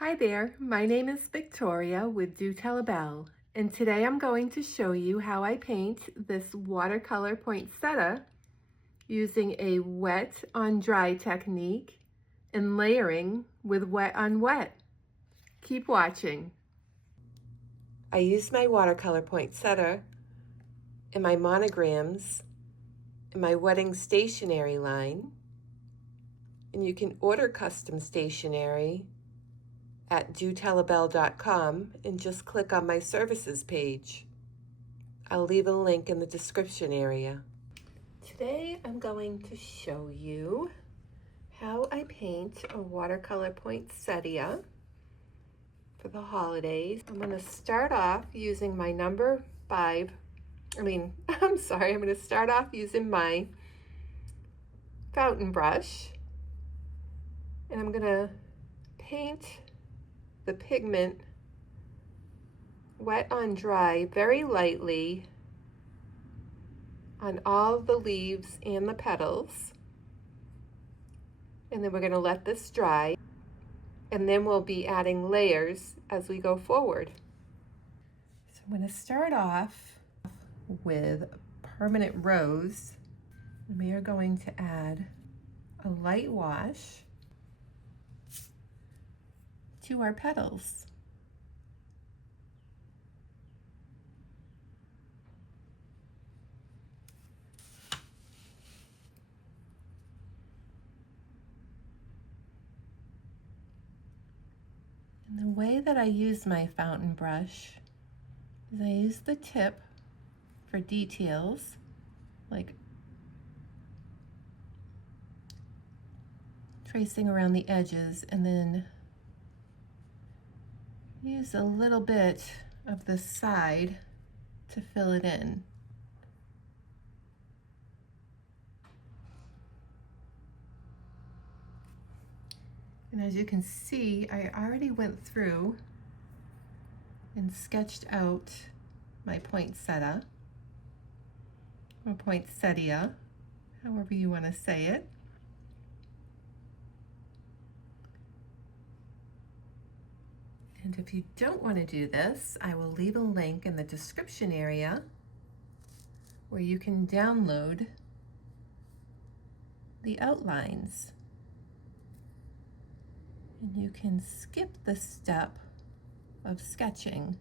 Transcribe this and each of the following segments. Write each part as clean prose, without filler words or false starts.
Hi there, my name is Victoria with Do Tell Belle, and today I'm going to show you how I paint this watercolor poinsettia using a wet on dry technique and layering with wet on wet. Keep watching. I use my watercolor poinsettia in my monograms in my wedding stationery line, and you can order custom stationery at dotellabelle.com and just click on my services page. I'll leave a link in the description area. Today I'm going to show you how I paint a watercolor poinsettia for the holidays. I'm going to start off using my number 5. I'm going to start off using my fountain brush, and I'm going to paint the pigment wet on dry very lightly on all the leaves and the petals, and then we're going to let this dry, and then we'll be adding layers as we go forward. So I'm going to start off with permanent rose, and we are going to add a light wash to our petals. And the way that I use my fountain brush is I use the tip for details, like tracing around the edges, and then use a little bit of the side to fill it in. And as you can see, I already went through and sketched out my poinsettia, or poinsettia, however you want to say it. And if you don't want to do this, I will leave a link in the description area where you can download the outlines. And you can skip the step of sketching.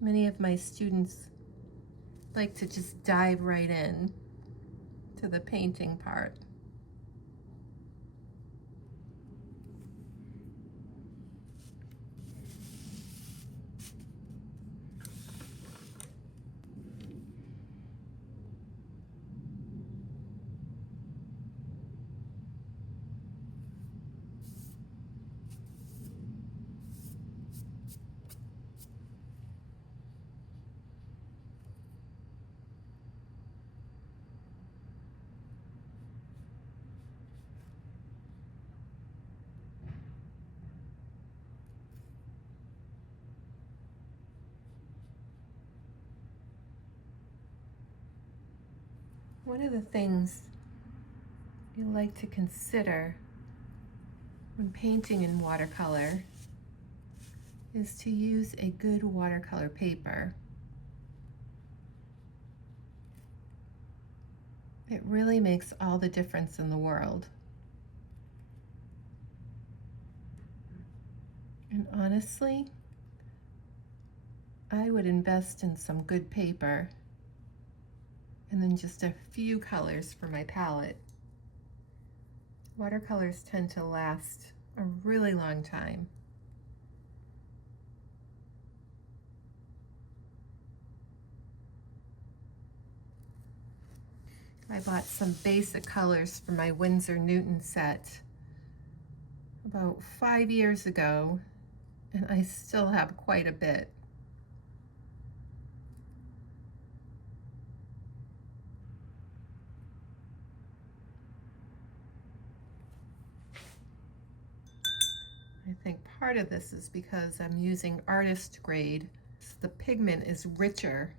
Many of my students like to just dive right in to the painting part. One of the things you like to consider when painting in watercolor is to use a good watercolor paper. It really makes all the difference in the world. And honestly, I would invest in some good paper and then just a few colors for my palette. Watercolors tend to last a really long time. I bought some basic colors for my Winsor Newton set about 5 years ago, and I still have quite a bit. I think part of this is because I'm using artist grade. So the pigment is richer.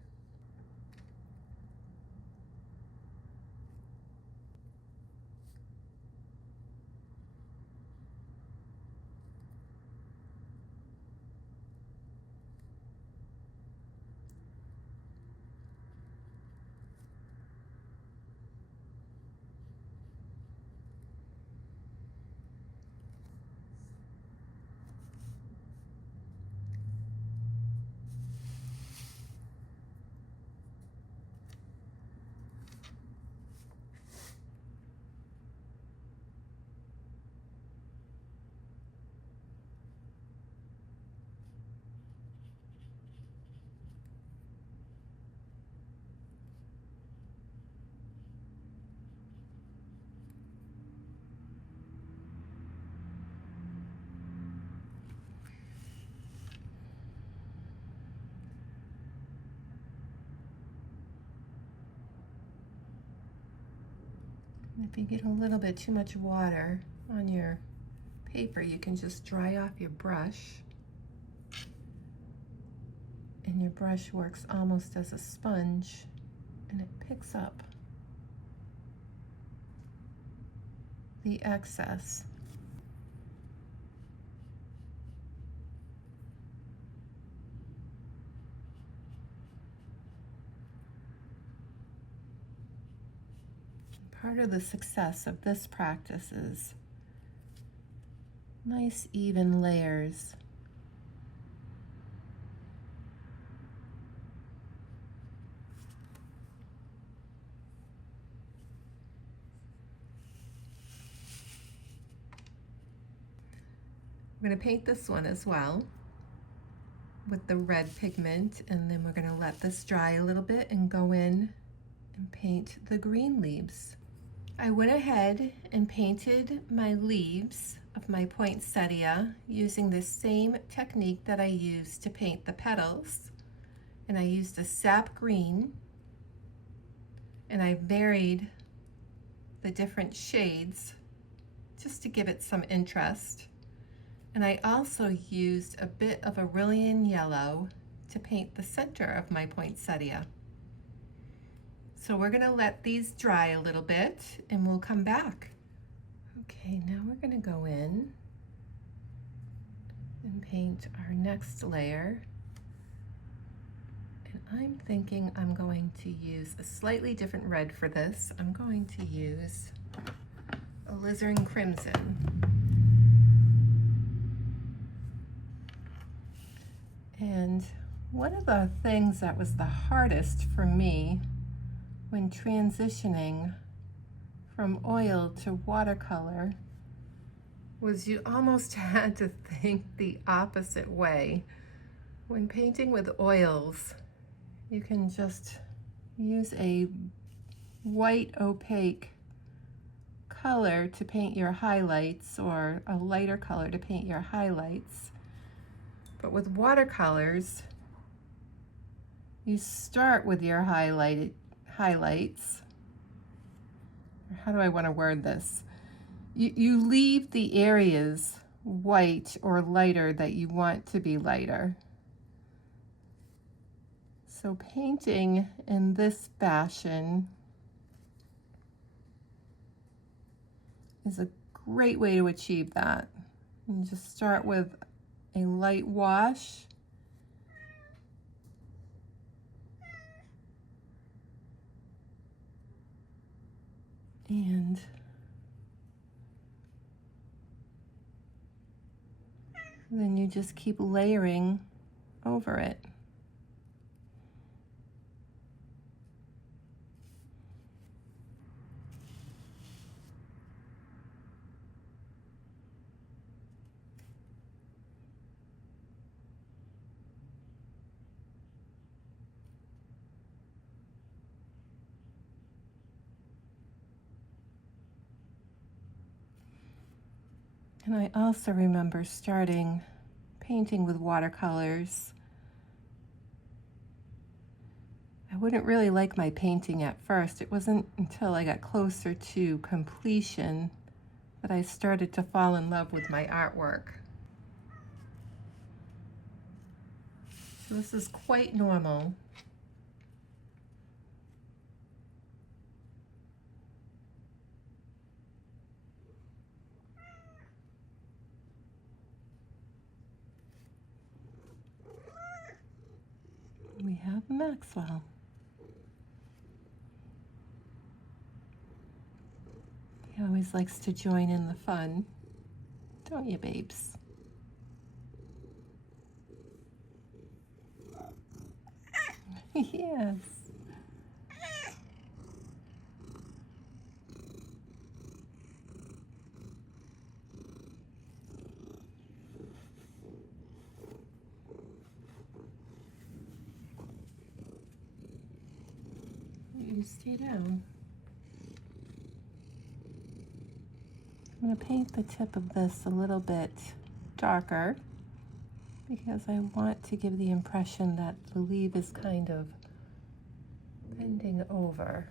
If you get a little bit too much water on your paper, you can just dry off your brush. And your brush works almost as a sponge, and it picks up the excess. Part of the success of this practice is nice even layers. I'm going to paint this one as well with the red pigment, and then we're going to let this dry a little bit and go in and paint the green leaves. I went ahead and painted my leaves of my poinsettia using the same technique that I used to paint the petals, and I used a sap green, and I varied the different shades just to give it some interest. And I also used a bit of Aurelian yellow to paint the center of my poinsettia. So we're gonna let these dry a little bit and we'll come back. Okay, now we're gonna go in and paint our next layer. And I'm thinking I'm going to use a slightly different red for this. I'm going to use Alizarine Crimson. And one of the things that was the hardest for me when transitioning from oil to watercolor was you almost had to think the opposite way. When painting with oils, you can just use a white opaque color to paint your highlights or a lighter color to paint your highlights. But with watercolors, you start with your highlights. Or how do I want to word this? You leave the areas white or lighter that you want to be lighter. So painting in this fashion is a great way to achieve that. You just start with a light wash. And then you just keep layering over it. And I also remember starting painting with watercolors. I wouldn't really like my painting at first. It wasn't until I got closer to completion that I started to fall in love with my artwork. So this is quite normal. We have Maxwell. He always likes to join in the fun, don't you, babes? Yes. You stay down. I'm going to paint the tip of this a little bit darker because I want to give the impression that the leaf is kind of bending over.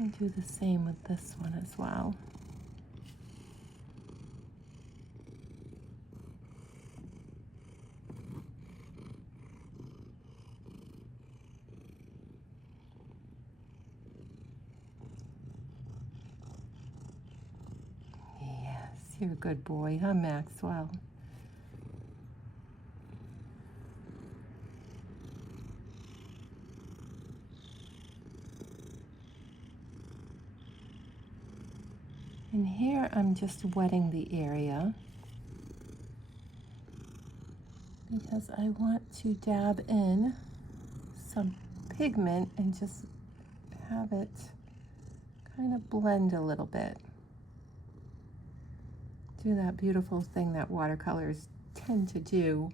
I'll do the same with this one as well. Yes, you're a good boy, huh, Maxwell? And here I'm just wetting the area because I want to dab in some pigment and just have it kind of blend a little bit. Do that beautiful thing that watercolors tend to do.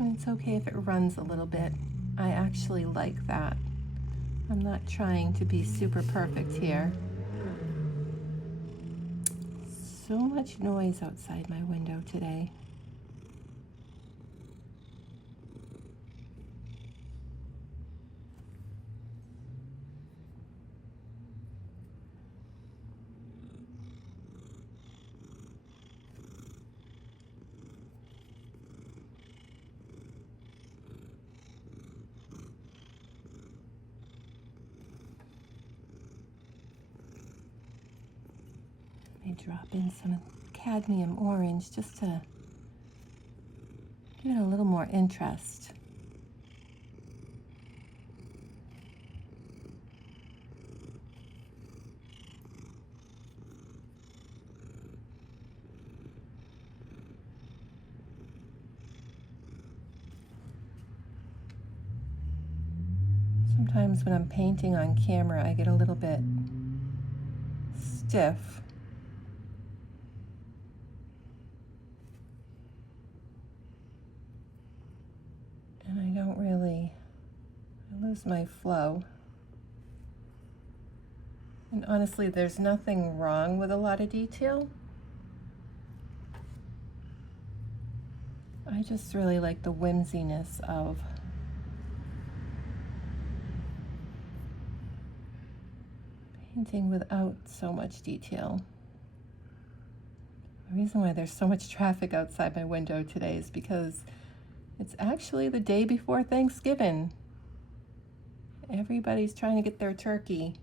And it's okay if it runs a little bit. I actually like that. I'm not trying to be super perfect here. So much noise outside my window today. I drop in some cadmium orange just to give it a little more interest. Sometimes when I'm painting on camera, I get a little bit stiff. And I lose my flow. And honestly, there's nothing wrong with a lot of detail. I just really like the whimsiness of painting without so much detail. The reason why there's so much traffic outside my window today is because it's actually the day before Thanksgiving. Everybody's trying to get their turkey.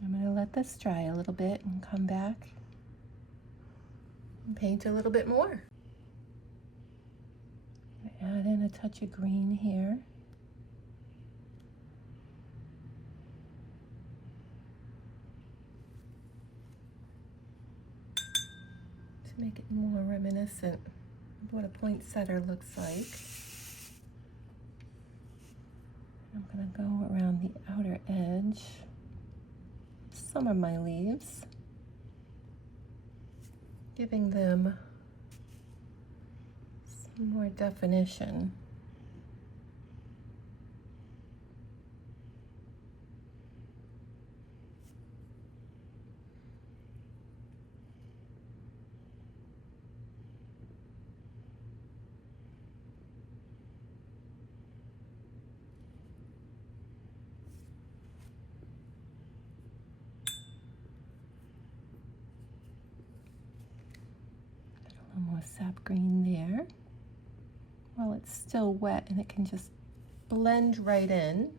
I'm going to let this dry a little bit and come back and paint a little bit more. Add in a touch of green here. To make it more reminiscent of what a poinsettia looks like. I'm going to go around the outer edge. some of my leaves, giving them some more definition. A little more sap green there. While it's still wet and it can just blend right in.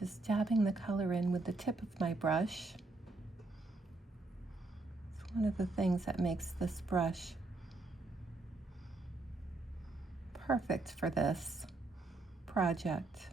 Just dabbing the color in with the tip of my brush. It's one of the things that makes this brush perfect for this project.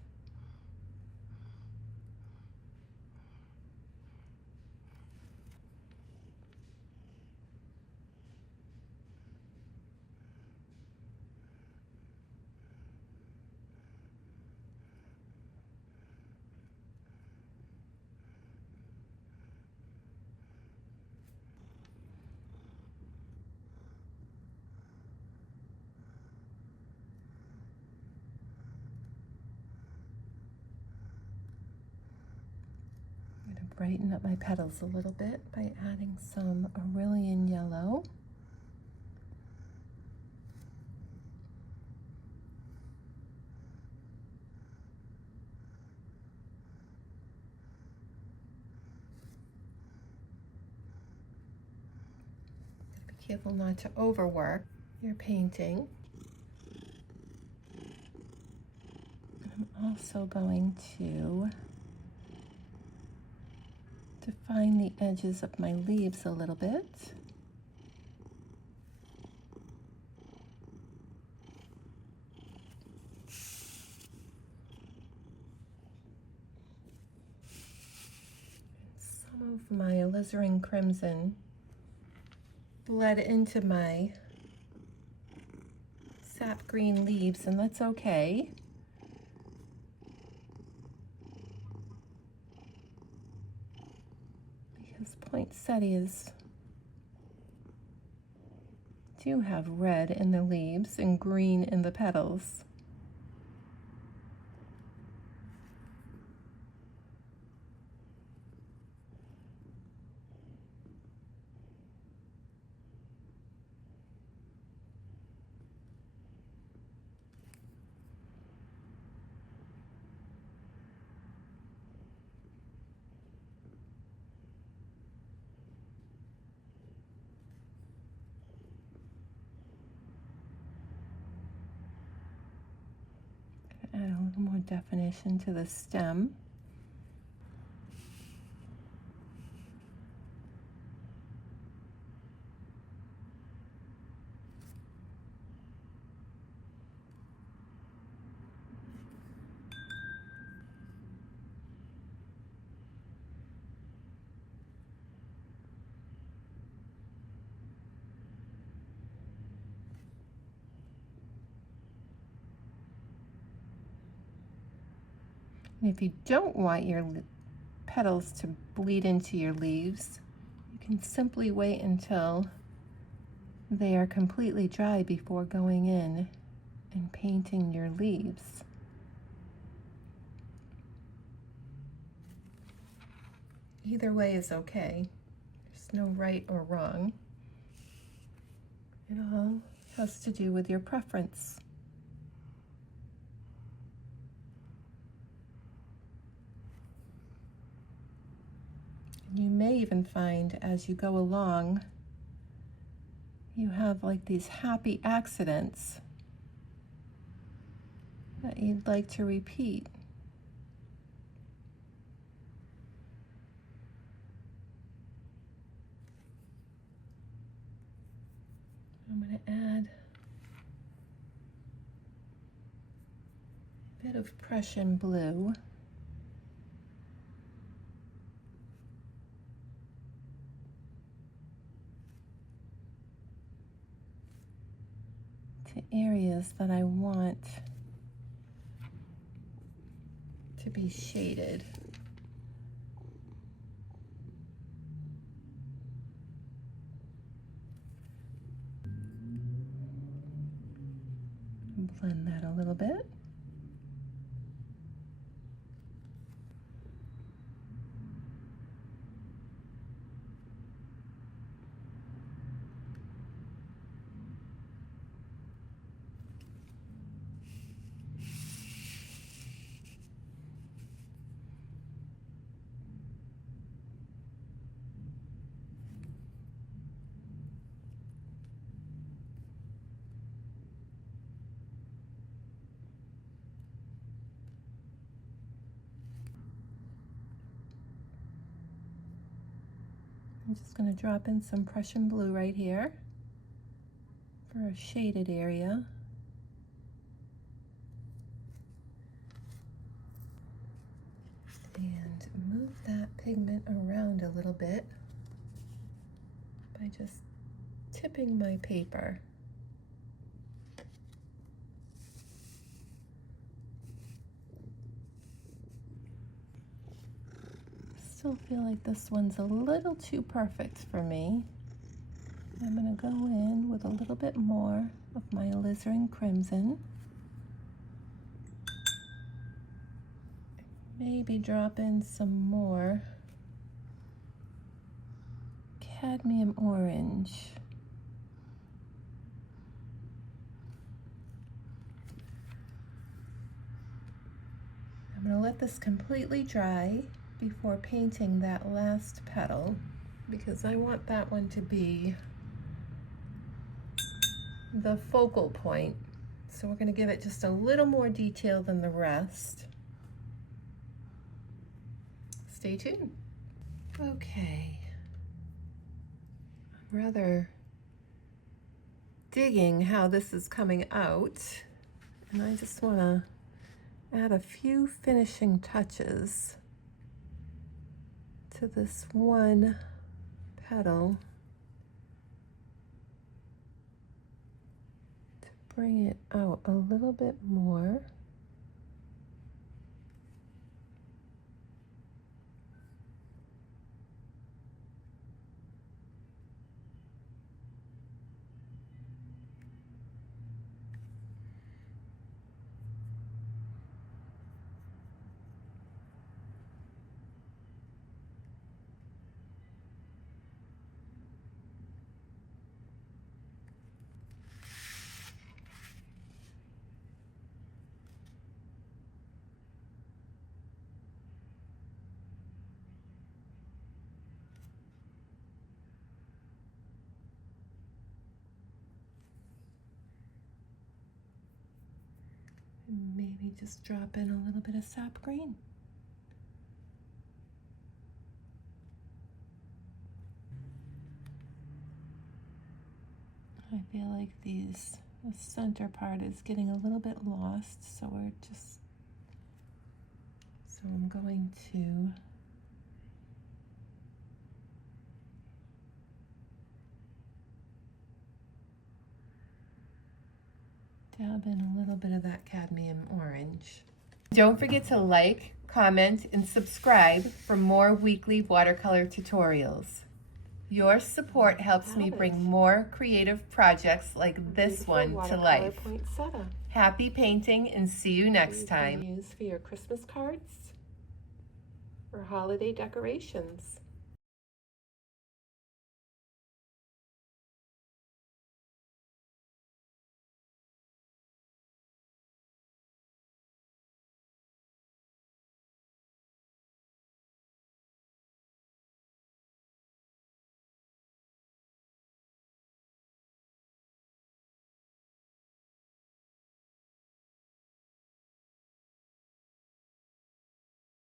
Brighten up my petals a little bit by adding some Aurelian yellow. Be careful not to overwork your painting. I'm also going to define the edges of my leaves a little bit. Some of my alizarin crimson bled into my sap green leaves, and that's okay. Poinsettias do have red in the leaves and green in the petals. Add a little more definition to the stem. And if you don't want your petals to bleed into your leaves, you can simply wait until they are completely dry before going in and painting your leaves. Either way is okay. There's no right or wrong. It all has to do with your preference. You may even find as you go along, you have like these happy accidents that you'd like to repeat. I'm going to add a bit of Prussian blue. To areas that I want to be shaded. Blend that a little bit. I'm just going to drop in some Prussian blue right here for a shaded area. And move that pigment around a little bit by just tipping my paper. Still feel like this one's a little too perfect for me. I'm going to go in with a little bit more of my Alizarine crimson. Maybe drop in some more cadmium orange. I'm going to let this completely dry before painting that last petal, because I want that one to be the focal point. So we're going to give it just a little more detail than the rest. Stay tuned. Okay. I'm rather digging how this is coming out, and I just want to add a few finishing touches to this one petal to bring it out a little bit more. Maybe just drop in a little bit of sap green. I feel like the center part is getting a little bit lost, so I'm going to dab in a little bit of that cadmium orange. Don't forget to like, comment, and subscribe for more weekly watercolor tutorials. Your support helps me bring more creative projects like this one to life. Poinsettia. Happy painting, and see you next time. You can use for your Christmas cards or holiday decorations.